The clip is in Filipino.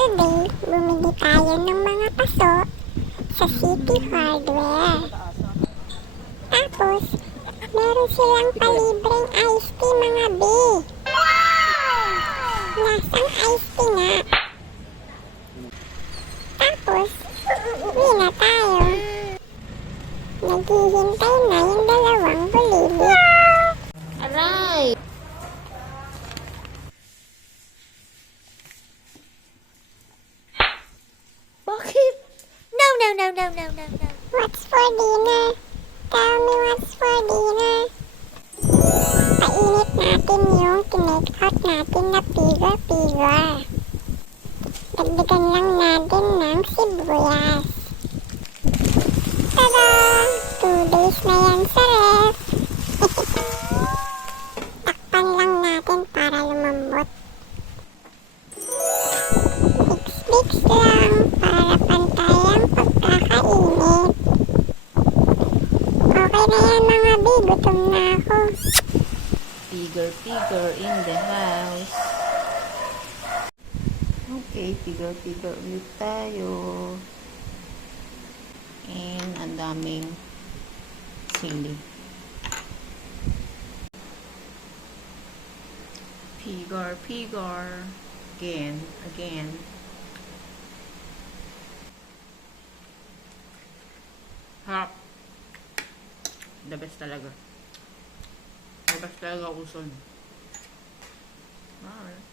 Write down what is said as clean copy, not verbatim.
today, bumili tayo ng mga paso sa City Hardware. Tapos, meron silang palibreng iced tea mga B. Lasang iced tea nga. Tapos, uwi na tayo. Naghihintay na yung dalawang bulilit. Aray! Bakit? No. What's for dinner? Tell me what's for dinner. Painit natin yung tinake out natin na figure. Dagdagan lang natin ng sibuyas. Tada! 2 days na yan sa ref. Takpan lang natin para lumambot. Mix lang para pantay ang pagkakainit. Okay na yan mga B, gutom na ako. Figure in the house. Okay, figure ulit tayo. And ang daming sili. Figure. Again. Harap. The best talaga. The best talaga usod. Alright.